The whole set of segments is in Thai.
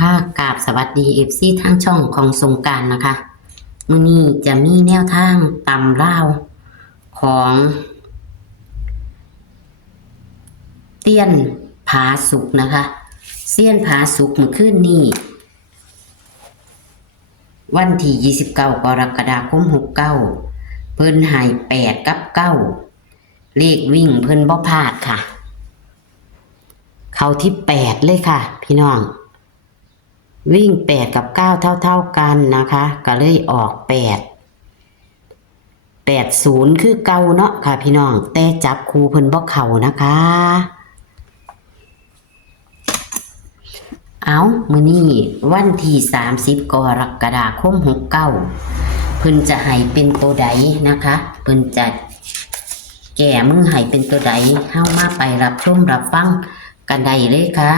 ค่ะกราบสวัสดีFCทางช่องของสงกรานต์นะคะมื้อนี้จะมีแนวทางตำลาวของเตี้ยนผาสุกนะคะเซียนผาสุกเมื่อคืนนี้วันที่29กรกฎาคม69เพิ่นให้8กับ9เลขวิ่งเพิ่นบ่พลาดค่ะเข้าที่8เลยค่ะพี่น้องวิ่ง8กับ9เท่ากันนะคะก็เลยออก80คือเก่าเนาะค่ะพี่น้องแต่จับคู่เพิ่นบ่เข้านะคะเอามื้อนี้วันที่30กรกฎาคม69เพิ่นจะให้เป็นตัวใดนะคะเพิ่นจะแก้มือให้เป็นตัวใดเฮามาไปรับชมรับฟังกันได้เลยค่ะ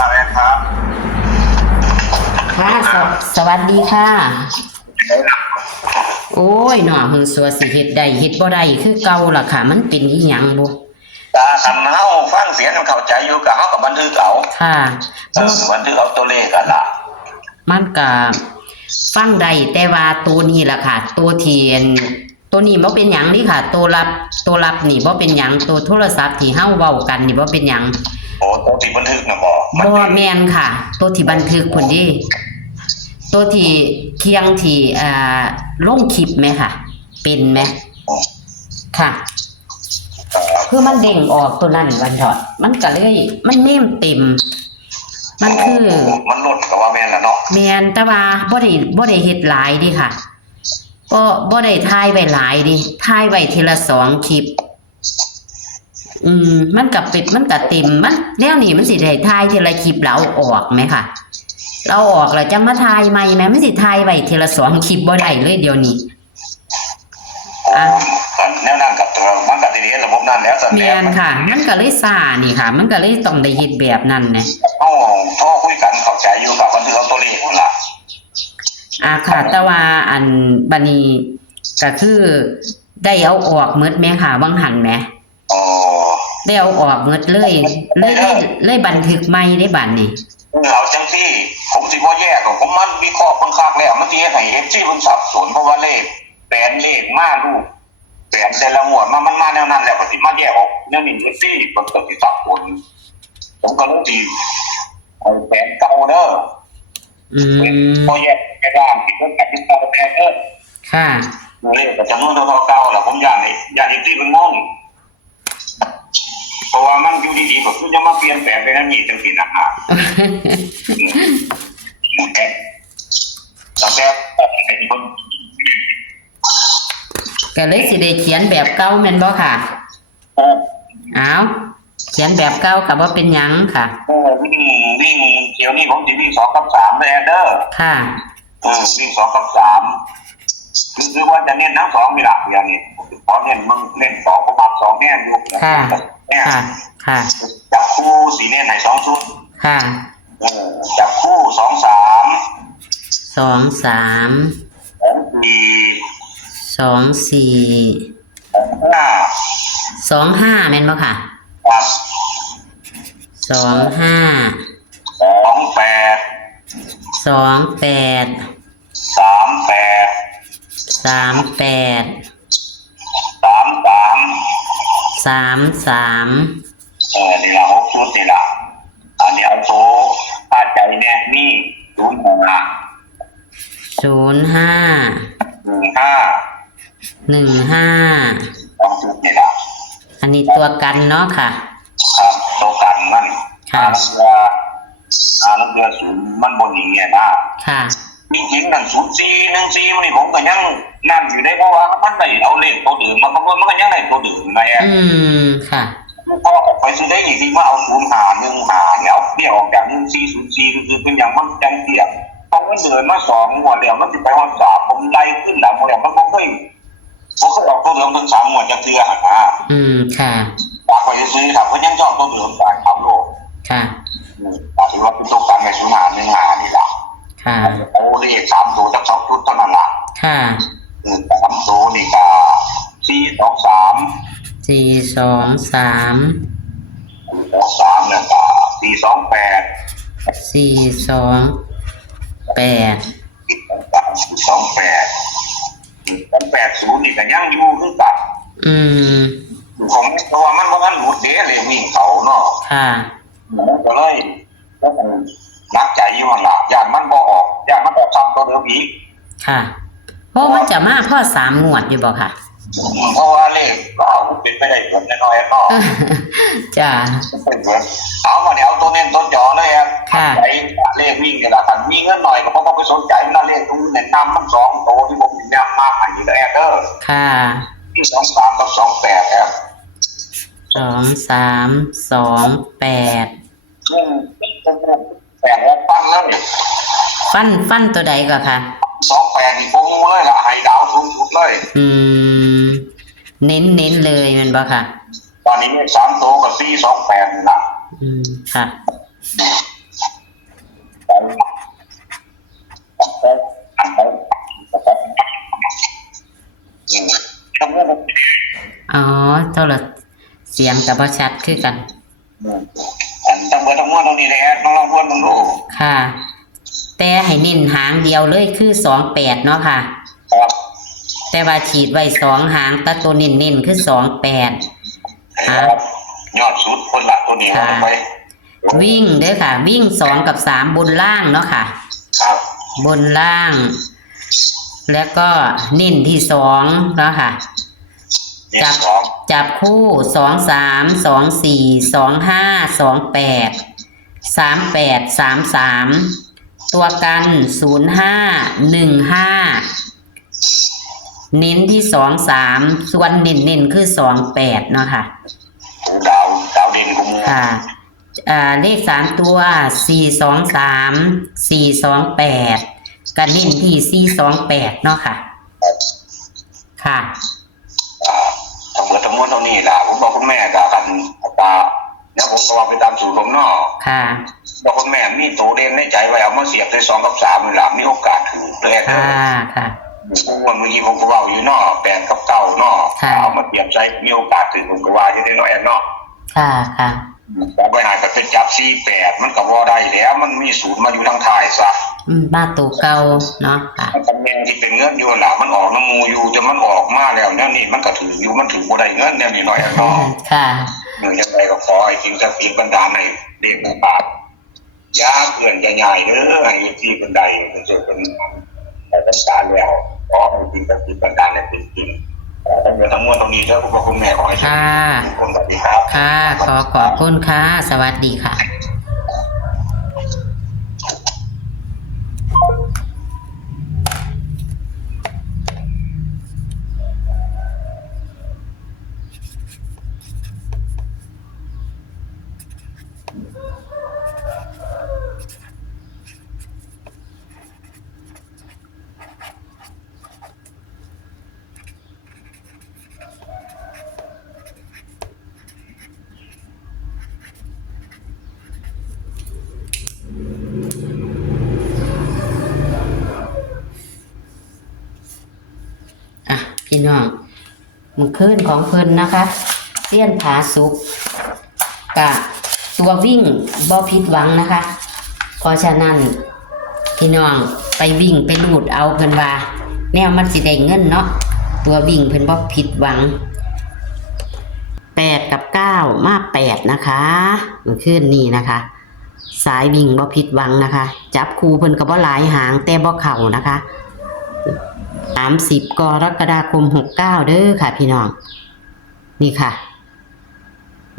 อะไรครับ ค่ะสวัสดีค่ะ โอ้ยหน่อหือสัวสิเฮ็ดได้เฮ็ดบ่ได้คือเก่าล่ะค่ะมันเป็นอีหยังบ่ตาคันเฮาฟังเสียงเข้าใจอยู่กับเฮากับบันทึกเอาค่ะบันทึกเอาตัวเลขกันล่ะมันก็ฟังได้แต่ว่าตัวนี้ล่ะค่ะตัวเทียนตัวนี้บ่เป็นหยังนี่ค่ะตัวรับนี่บ่เป็นหยังตัวโทรศัพท์ที่เฮาเว้ากันนี่บ่เป็นหยังโอ้ตัวที่บันทึกน่ะบ่แม่นค่ะตัวที่บันทึกพุ่นดิตัวที่เคียงที่ลงคลิปไหมค่ะเป็นไหมค่ะคือมันเด้งออกตัวนั้นวันเถอดมันก็เลยมันเนมเต็มมันคือมันลดก็ว่าแม่นล่ะเนาะแม่นแต่ว่าบ่ได้เฮ็ดหลายดิค่ะบ่ได้ถ่ายไว้หลายดิถ่ายไว้ทีละ2คลิปมันก็เป็ดมันก็เต็มมันแนวนี้มันสิได้ถ่ายทีละคลิปแล้วออกไหมค่ะเราออกแล้วจังมาถ่ายใหม่แม่มันสิถ่ายไว้ทีละ2คลิปบ่ได้เลยเดี๋ยวนี้แนวนั้นกับตัวมันก็สิเฮ็ดระบบนั้นแล้วแม่นค่ะมันก็เลยซ่านี่ค่ะมันก็เลยต้องได้เฮ็ดแบบนั้นแหละโทรคุยกันเข้าใจอยู่กับบันทึกเอาตัวเลขพุ่นล่ะค่ะแต่ว่าอันบัดนี้ก็คือได้เอาออกหมดแม่ค่ะวังหันแหมอ๋อได้เอาออกหมดเลยบันทึกใหม่ได้บัดนี้เอาจังซี่ผมสิบ่แยกหรอกผมมันวิเคราะห์ค่อนข้างแล้วมันสิเฮ็ดให้ FC เพิ่นสับสนเพราะว่าเลขแปลนเลขมาลูกแปลนแต่ละงวดมันมาแนวนั้นแล้วก็สิมาแยกออกแนวนี้ FC เพิ่นก็สิสับสนผมก็รู้ดีเอาแปลนเก่าเด้อพอแยกกระดานที่เพิ่นก็สิเก่าแปลนเด้อค่ะเลขก็จำนวนเท่าเก่าแล้วผมย้าน FC เพิ่นงงเพราะว่ามันอยู่ดีๆก็คือจะมาเปลี่ยนแปลงไปนั่นนี่จังซี่นะครับแต่ก็เลยสิได้เขียนแบบเก่าแม่นบ่ค่ะอ้าวเขียนแบบเก่าก็บ่เป็นหยังค่ะวิ่งเดี๋ยวนี้ผมสิวิ่ง2กับ3แม่เด้อค่ะวิ่ง2กับ3คือว่าจะเน้นทั้ง2มีหลักอย่างนี้ขอเน้นมึงเน้น2ก็มัก2แน่อยู่ค่ะค่ะจับคู่สีเน้นให้2ชุดค่ะจับคู่25แม่นบ่ค่ะนี่ละ6ชุดนี่ละอันนี้เอาโซ่อาใจเนี่ยนี่15อันนี้ตัวกันเนาะค่ะครับตัวกันมันค่ะเรือศูนย์มันบนอย่างเงี้ยนะค่ะจริงๆนั่น0414นี่ผมก็ยังนั่นอยู่ได้เพราะว่ามันได้เอาเลขตัวอื่นมันก็ยังได้ตัวอื่นมาค่ะพอไปซื้อได้อีกทีว่าเอา0515เนี่ยเอาเบี้ยออกจาก1404คือเป็นอย่างมันจังเทียบพอมันเดินมา2งวดแล้วมันสิไปวัน3ผมไล่ขึ้นหลังหมดแล้วมันบ่เคย ผมก็ออกตัวเดิมทั้ง3 งวดจะเตือหันนะ ค่ะ ฝากไปซื้อครับเพราะยังชอบตัวเดิมจ่ายครับโลก ค่ะ ถือว่าเป็นตัวการในสุนาในงานนี่แหละ ค่ะ โอ้เลข3 ตัวจาก2 ชุดเท่านั้นละ ค่ะ 3 ตัวนี่ก็423 423 23เนี่ยก็428 280นี่ก็ยังอยู่คือกัน ของเพราะว่ามันบ่ทันหลุดเด้เลยวิ่งเขาเนาะ ค่ะ ก็เลยนักใจอยู่หั่นล่ะย่านมันบ่ออกย่านมันออกซ้ำตัวเดิมอีก ค่ะเพราะมันจะมาพ่อ3 งวดอยู่บ่ค่ะ เพราะว่าเลขก็เป็นไปได้ผลน้อยๆเนาะ จ้า เป็นเหมือนเอามาเดี๋ยวตัวเน้นตัวจ่อเลยครับ ค่ะ ไอ้เลขวิ่งนี่ล่ะคันมีเงินหน่อยก็บ่ต้องไปสนใจมันเลขตรงนี้นำมัน2โตที่ผมแนะนำมาให้อยู่แล้วเด้อ ค่ะ ที่23กับ28ครับ 2328 ซึ่งแต่ว่าฟันแล้วเนี่ย ฟันตัวใดก็ค่ะ 28นี่โปรโมเลยล่ะให้ดาวสูงสุดเลย เน้นเลยแมันบ่ค่ะ ตอนนี้มี3 โตกับ428นี่ล่ะ ค่ะ อ๋อโทรเสียงกับบ่ชัดคือกัน ทั้งหมดทั้งมวลตรงนี้แหละน้องลองพูดมึงดู ค่ะ แต่ให้เน้นหางเดียวเลยคือ28เนาะค่ะ ครับ แต่ว่าฉีดไว้2 หางแต่ตัวเน้นคือ28 ยอดสุดคนละตัวนี้เอาไป วิ่งเด้อค่ะ วิ่ง2 กับ 3 บนล่างเนาะค่ะ ครับ บนล่าง แล้วก็เน้นที่2เนาะค่ะ เนี่ย จับ 2 จับคู่23 24 25 28 38 33 ตัวกัน05 15 เน้นที่23 ส่วนเน้นคือ28เนาะค่ะ ดาวดินกูมู ค่ะเลข3 ตัว423 428กันเน้นที่428เนาะค่ะ ค่ะ ทั้งหมดทั้งมวลตรงนี้ล่ะผมบอกคุณแม่กับกันตาแล้วผมก็ว่าไปตามสูตรผมเนาะ ค่ะ บอกคุณแม่มีตัวเด่นในใจไว้เอามาเสียบได้2 กับ 3นี่ล่ะมีโอกาสถึงเลย ค่ะ ค่ะ วันเมื่อกี้ผมก็ว่าอยู่เนาะ8 กับ 9เนาะ ค่ะ เอามาเทียบใจมีโอกาสถึงผมก็ว่าอยู่ได้น้อยเนาะ ค่ะ ค่ะ ผมไปหากับไปจับ48มันก็บ่ได้แล้วมันมีศูนย์มาอยู่ทางท้ายซะ บ้านตัวเก่าเนาะค่ะ มันตำแหน่งที่เป็นเงินอยู่ล่ะมันออกน้ำมูอยู่จนมันออกมาแล้วเนี่ยนี่มันก็ถืออยู่มันถือบ่ได้เงินเนี่ยนี่น้อยเนาะ ค่ะ ยังไงก็ขอให้สิ่งศักดิ์สิทธิ์บันดาลให้เรียกผู้บาปยาเพื่อนใหญ่ๆเด้อให้อยู่ที่บันไดเป็นเจ้าเป็นแต่รักษาแล้วขอให้สิ่งศักดิ์สิทธิ์บันดาลให้เป็นจริงทั้งมวลตรงนี้เด้อคุณพ่อคุณแม่ขอให้ ค่ะ ทุกคนสวัสดีครับ ค่ะ ขอบคุณค่ะ สวัสดีค่ะ พี่น้องมันขึ้นของเพิ่นนะคะเสี้ยนผาสุกกะตัววิ่งบ่ผิดหวังนะคะ เพราะฉะนั้นพี่น้องไปวิ่งไปลูดเอาเพิ่นว่าแนวมันสิได้เงินเนาะตัววิ่งเพิ่นบ่ผิดหวัง8 กับ 9 มา8นะคะมันขึ้นนี่นะคะ สายวิ่งบ่ผิดหวังนะคะ จับคู่เพิ่นก็บ่หลายหางแต่บ่เข้านะคะ30 กรกฎาคม 69 เด้อค่ะพี่น้องนี่ค่ะ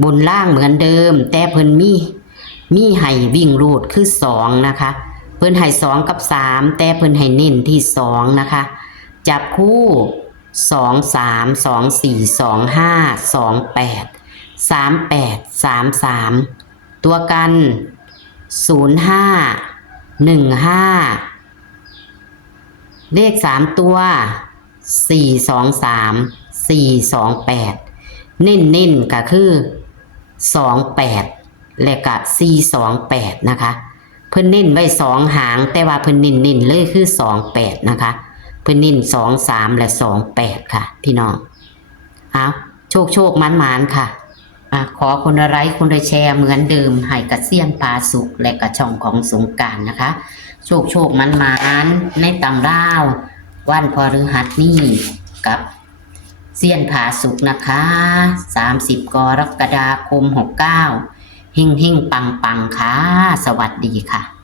บนล่างเหมือนเดิมแต่เพิ่นมีให้วิ่งรูดคือ2นะคะเพิ่นให้2 กับ 3แต่เพิ่นให้เน้นที่2นะคะจับคู่2 3 2 4 2 5 2 8 3 8 3 3ตัวกัน05 15เลข3 ตัว 423 428เน้นก็คือ28และก็428นะคะเพิ่นเน้นไว้2หางแต่ว่าเพิ่นเน้นเลยคือ28นะคะเพิ่นเน้น23และ28ค่ะพี่น้องเอาโชคมันค่ะขอคนละไลค์คนละแชร์เหมือนเดิมให้กับเซียนปลาสุกและกับช่องของสงกรานต์นะคะโชคมันในตำราววันพฤหัสนี้กับเซียนผาสุกนะคะ30กรกฎาคม69หิ่งปังค่ะสวัสดีค่ะ